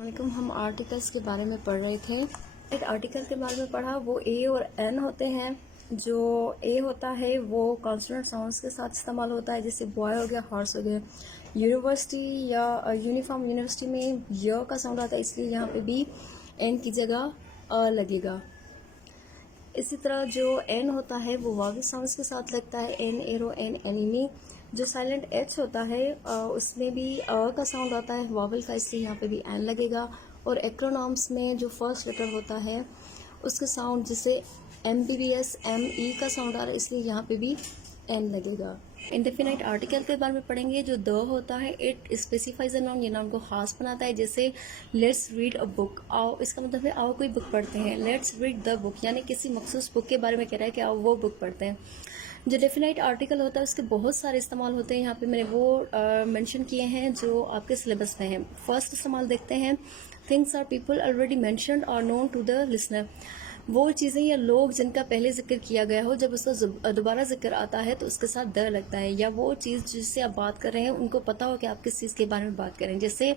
वालेकुम। हम आर्टिकल्स के बारे में पढ़ रहे थे। एक आर्टिकल के बारे में पढ़ा, वो ए और एन होते हैं। जो ए होता है वो कॉन्सोनेंट साउंड्स के साथ इस्तेमाल होता है, जैसे बॉय हो गया, हॉर्स हो गया। यूनिवर्सिटी या यूनिफॉर्म यूनिवर्सिटी में य का साउंड आता है, इसलिए यहाँ पे भी एन की जगह लगेगा। इसी तरह जो एन होता है वो वावल साउंड्स के साथ लगता है, एन एरो, एन एनिमी। जो साइलेंट एच होता है उसमें भी का साउंड आता है वावल का, इसलिए यहाँ पे भी एन लगेगा। और एक्रोनॉम्स में जो फर्स्ट लेटर होता है उसके साउंड, जैसे MBBS ME का साउंड आ रहा है, इसलिए यहाँ पे भी एन लगेगा। इंडेफिनाइट आर्टिकल के बारे में पढ़ेंगे। जो द होता है इट स्पेसिफाइज अ नाउन, ये नाउन को खास बनाता है। जैसे लेट्स रीड अ बुक, आओ, इसका मतलब है आओ कोई बुक पढ़ते हैं। लेट्स रीड द बुक यानी किसी मखसूस बुक के बारे में कह रहा है कि आओ वो बुक पढ़ते हैं। जो डेफिनाइट आर्टिकल होता है उसके बहुत सारे इस्तेमाल होते हैं, यहाँ पे मैंने वो मेंशन किए हैं जो आपके सिलेबस में हैं। फर्स्ट इस्तेमाल देखते हैं, things or people already mentioned और नोन टू द लिसनर। वो चीज़ें या लोग जिनका पहले जिक्र किया गया हो, जब उसका दोबारा जिक्र आता है तो उसके साथ द लगता है। या वो चीज़ जिससे आप बात कर रहे हैं उनको पता हो कि आप किस चीज़ के बारे में बात कर रहे हैं। जैसे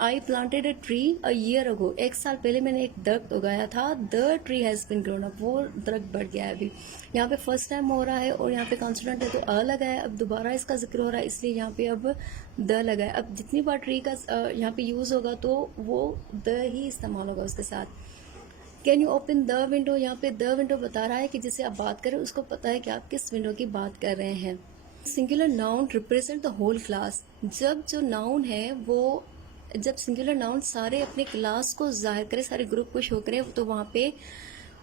I planted a tree a year ago, 1 साल पहले मैंने एक दरख्त उगाया था। The tree has been grown up, वो दरख्त बढ़ गया है अभी। यहाँ पे फर्स्ट टाइम हो रहा है और यहाँ पे कॉन्सोनेंट है तो अ लगा है। अब दोबारा इसका जिक्र हो रहा है, इसलिए यहाँ पे अब द लगा है। अब जितनी बार ट्री का यहाँ पे यूज़ होगा तो वो द ही इस्तेमाल होगा उसके साथ। Can you open the window, यहाँ पे द विंडो बता रहा है कि जिसे आप बात करें उसको पता है कि आप किस विंडो की बात कर रहे हैं। Singular noun represent the whole class, जब जो नाउन है वो, जब सिंगुलर नाउन सारे अपने क्लास को जाहिर करे, सारे ग्रुप को शो करे, तो वहाँ पे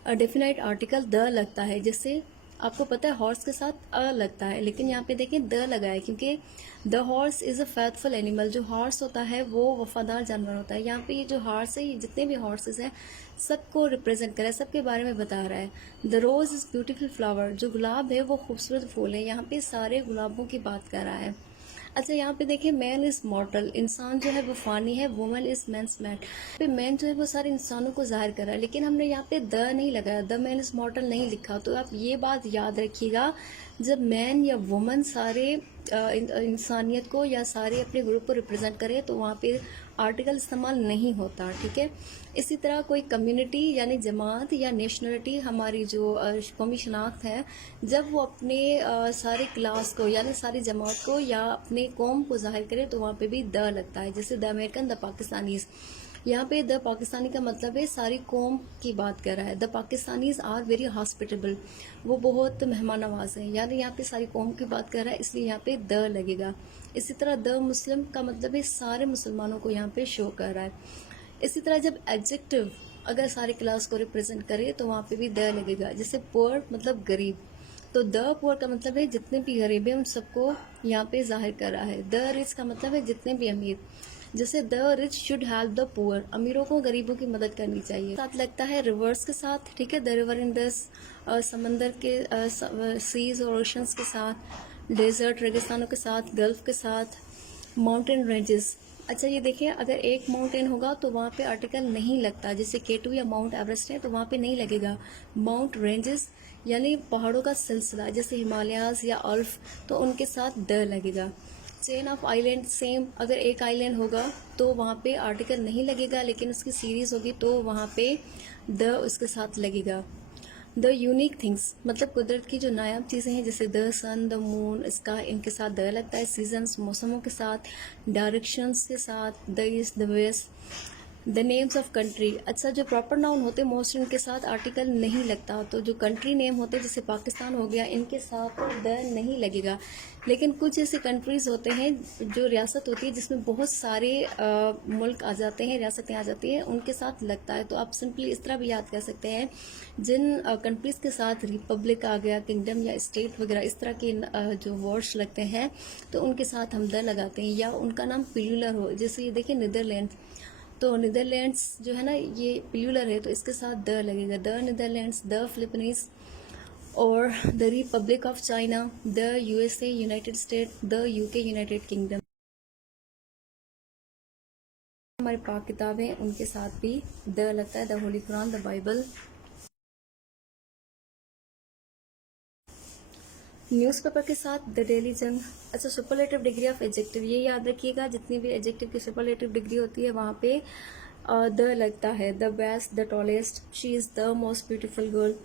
डेफिनाइट आर्टिकल द लगता है। जैसे आपको पता है हॉर्स के साथ अ लगता है, लेकिन यहाँ पे देखें द लगा है क्योंकि the horse is a faithful animal. जो हॉर्स होता है वो वफादार जानवर होता है। यहाँ पे ये जो हॉर्स है, ये जितने भी हॉर्सेस हैं सबको रिप्रेजेंट कर रहा है, सबके बारे में बता रहा है। The rose is beautiful flower, जो गुलाब है वो खूबसूरत फूल है, यहाँ पे सारे गुलाबों की बात कर रहा है। अच्छा, यहाँ पे देखिए मैन इज़ मॉर्टल, इंसान जो है वो फानी है। वुमन इज़ मैंस मैट, पे मैन जो है वो सारे इंसानों को जाहिर कर रहा है, लेकिन हमने यहाँ पे द नहीं लगाया, द मैन इज़ मॉर्टल नहीं लिखा। तो आप ये बात याद रखिएगा, जब मैन या वुमन सारे इंसानियत को या सारे अपने ग्रुप को रिप्रेजेंट करे तो वहाँ पे आर्टिकल इस्तेमाल नहीं होता, ठीक है। इसी तरह कोई कम्युनिटी यानी जमात या नेशनलिटी, हमारी जो कौमी शनाख्त है, जब वो अपने सारे क्लास को यानी सारी जमात को या अपने कौम को जाहिर करे तो वहाँ पे भी द लगता है। जैसे द अमेरिकन, द पाकिस्तानीज़, यहाँ पे द पाकिस्तानी का मतलब है सारी कौम की बात कर रहा है। The Pakistanis are very hospitable, वो बहुत मेहमान नवाज है, यानी यहाँ पे सारी कौम की बात कर रहा है, इसलिए यहाँ पे द लगेगा। इसी तरह द मुस्लिम का मतलब है सारे मुसलमानों को यहाँ पे शो कर रहा है। इसी तरह जब एडजेक्टिव अगर सारी क्लास को रिप्रेजेंट करे तो वहाँ पे भी द लगेगा। जैसे पुअर मतलब गरीब, तो द पुअर का मतलब है जितने भी गरीब हैं उन सबको यहाँ पे जाहिर कर रहा है। द रिच का मतलब है जितने भी अमीर, जैसे the rich should help the poor, अमीरों को गरीबों की मदद करनी चाहिए। साथ लगता है रिवर्स के साथ, ठीक है। द रिवर इन द समंदर के सीज और ओशंस के साथ, डेजर्ट रेगिस्तानों के साथ, गल्फ के साथ, माउंटेन रेंजेस। अच्छा ये देखिए, अगर एक माउंटेन होगा तो वहाँ पे आर्टिकल नहीं लगता, जैसे K2 या माउंट एवरेस्ट है तो वहाँ पे नहीं लगेगा। माउंट रेंजेस यानी पहाड़ों का सिलसिला, जैसे हिमालयाज या अल्फ, तो उनके साथ द लगेगा। चेन ऑफ आइलैंड सेम, अगर एक आइलैंड होगा तो वहाँ पे आर्टिकल नहीं लगेगा, लेकिन उसकी सीरीज होगी तो वहाँ पे द उसके साथ लगेगा। द यूनिक थिंग्स मतलब कुदरत की जो नायाब चीज़ें हैं, जैसे the sun, the moon, sky, इनके साथ द लगता है। सीजन्स मौसमों के साथ, डायरेक्शंस के साथ, the east, the west. The names of country, अच्छा जो प्रॉपर नाउन होते हैं मोस्ट इनके साथ आर्टिकल नहीं लगता, तो जो कंट्री नेम होते हैं जैसे पाकिस्तान हो गया, इनके साथ द नहीं लगेगा। लेकिन कुछ ऐसे कंट्रीज़ होते हैं जो रियासत होती है जिसमें बहुत सारे मुल्क आ जाते हैं, रियासतें आ जाती हैं, उनके साथ लगता है। तो आप सिंपली इस तरह भी याद कर सकते हैं, जिन कंट्रीज़ के साथ रिपब्लिक आ गया, किंगडम या स्टेट वगैरह, इस तरह के जो वर्ड्स लगते हैं तो उनके साथ हम द लगाते हैं। या उनका नाम प्लूरल हो, जैसे ये देखिए नीदरलैंड, तो नीदरलैंड्स जो है ना ये प्लूरल है तो इसके साथ द लगेगा। द नीदरलैंड्स, द फिलिपींस, और the Republic of China, the USA United state, the UK United kingdom. हमारी पाक किताबें उनके साथ भी द लगता है। The Holi Quran, the Bible. Newspaper के साथ द डेली जंग। अच्छा, सुपरलेटिव डिग्री ऑफ एडजेक्टिव, ये याद रखिएगा, जितनी भी एडजेक्टिव की सुपरलेटिव डिग्री होती है वहाँ पे द लगता है, the best, the tallest, she is the most beautiful girl.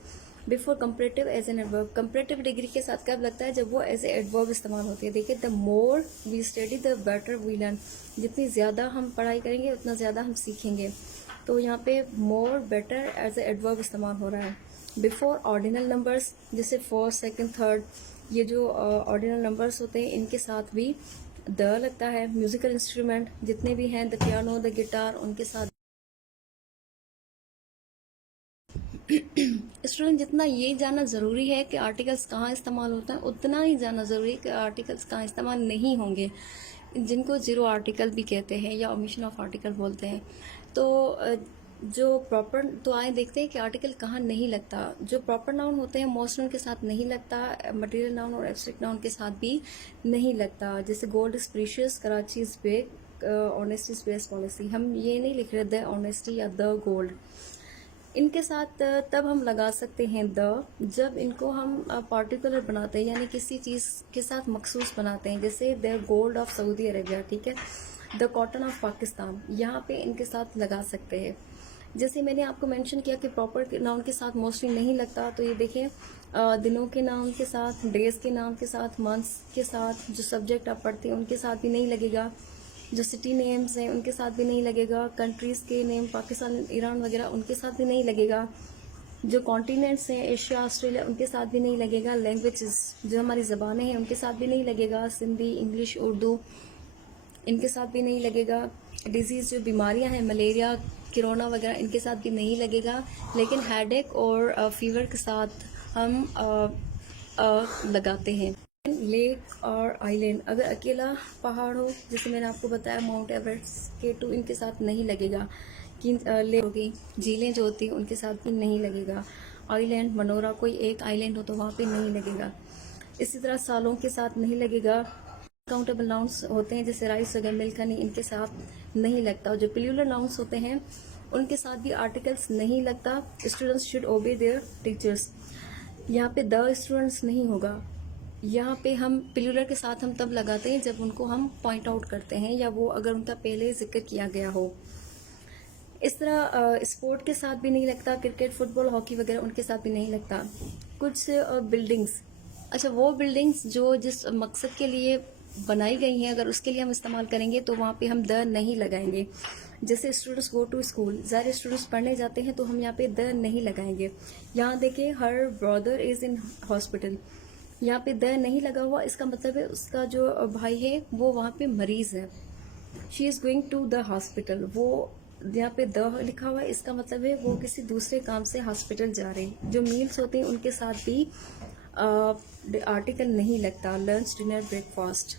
Before comparative as an adverb, comparative degree के साथ कब लगता है, जब वो एज ए एडवर्ब इस्तेमाल होती है। देखिए, the more we study the better we learn, जितनी ज़्यादा हम पढ़ाई करेंगे उतना ज़्यादा हम सीखेंगे। तो यहाँ पे more better as a adverb इस्तेमाल हो रहा है। बिफोर ऑर्डिनल नंबर्स, जैसे फर्स्ट, सेकंड, थर्ड, ये जो ऑर्डिनल नंबर्स होते हैं इनके साथ भी द लगता है। म्यूजिकल इंस्ट्रूमेंट जितने भी हैं, द पियानो, द गिटार, उनके साथ स्टूडेंट जितना ये जानना ज़रूरी है कि आर्टिकल्स कहाँ इस्तेमाल होते हैं, उतना ही जानना ज़रूरी है कि आर्टिकल्स कहाँ इस्तेमाल नहीं होंगे, जिनको ज़ीरो आर्टिकल भी कहते हैं या ओमिशन ऑफ आर्टिकल बोलते हैं। तो जो प्रॉपर, तो आए देखते हैं कि आर्टिकल कहाँ नहीं लगता। जो प्रॉपर नाउन होते हैं मोस्ट नाउन के साथ नहीं लगता, मटेरियल नाउन और एब्स्ट्रैक्ट नाउन के साथ भी नहीं लगता। जैसे gold is precious, Karachi is big, honesty is best policy. हम ये नहीं लिख रहे द ऑनेस्टी या द गोल्ड। इनके साथ तब हम लगा सकते हैं द, जब इनको हम पार्टिकुलर बनाते हैं, यानी किसी चीज़ के साथ मखसूस बनाते हैं। जैसे the gold of Saudi Arabia, ठीक है, द कॉटन ऑफ पाकिस्तान, यहाँ पे इनके साथ लगा सकते हैं। जैसे मैंने आपको मेंशन किया कि प्रॉपर नाउन के साथ मोस्टली नहीं लगता, तो ये देखें, दिनों के नाम के साथ, डेज के नाम के साथ, मंथ्स के साथ, जो सब्जेक्ट आप पढ़ते हैं उनके साथ भी नहीं लगेगा। जो सिटी नेम्स हैं उनके साथ भी नहीं लगेगा। कंट्रीज़ के नेम, पाकिस्तान, ईरान वगैरह, उनके साथ भी नहीं लगेगा। जो कॉन्टिनेंट्स हैं, एशिया, ऑस्ट्रेलिया, उनके साथ भी नहीं लगेगा। लैंग्वेजेस, जो हमारी ज़बानें हैं, उनके साथ भी नहीं लगेगा। सिंधी, इंग्लिश, उर्दू, इनके साथ भी नहीं लगेगा। डिजीज़, जो बीमारियां हैं, मलेरिया, कोरोना वगैरह, इनके साथ भी नहीं लगेगा। लेकिन हेडेक और फीवर के साथ हम लगाते हैं। लेक और आइलैंड, अगर अकेला पहाड़ हो, जैसे मैंने आपको बताया माउंट एवरेस्ट, K2, इनके साथ नहीं लगेगा। कि लेक होगी, झीलें जो होती हैं उनके साथ भी नहीं लगेगा। आइलैंड, मनोरा, कोई एक आइलैंड हो तो वहाँ पे नहीं लगेगा। इसी तरह सालों के साथ नहीं लगेगा। काउंटेबल नाउन्स होते हैं जैसे राइस वगैरह, मिल्क, हनी, इनके साथ नहीं लगता। और जो प्लूरल नाउन्स होते हैं उनके साथ भी आर्टिकल्स नहीं लगता। स्टूडेंट्स शुड ओबे देयर टीचर्स, यहाँ पे द स्टूडेंट्स नहीं होगा। यहाँ पे हम प्लूरल के साथ हम तब लगाते हैं जब उनको हम पॉइंट आउट करते हैं, या वो अगर उनका पहले जिक्र किया गया हो। इस तरह स्पोर्ट के साथ भी नहीं लगता। क्रिकेट, फुटबॉल, हॉकी वगैरह, उनके साथ भी नहीं लगता। कुछ बिल्डिंग्स, अच्छा, वो बिल्डिंग्स जो जिस मकसद के लिए बनाई गई हैं, अगर उसके लिए हम इस्तेमाल करेंगे तो वहाँ पे हम द नहीं लगाएंगे। जैसे स्टूडेंट्स गो टू स्कूल, ज़ाहिर स्टूडेंट्स पढ़ने जाते हैं, तो हम यहाँ पे द नहीं लगाएंगे। यहाँ देखिए, her brother is in hospital, यहाँ पे द नहीं लगा हुआ, इसका मतलब है उसका जो भाई है वो वहाँ पे मरीज है। She is going to the hospital, वो यहाँ पे द लिखा हुआ है, इसका मतलब है वो किसी दूसरे काम से हॉस्पिटल जा रहे हैं। जो मील्स होते हैं उनके साथ भी आर्टिकल नहीं लगता। Lunch, dinner, breakfast.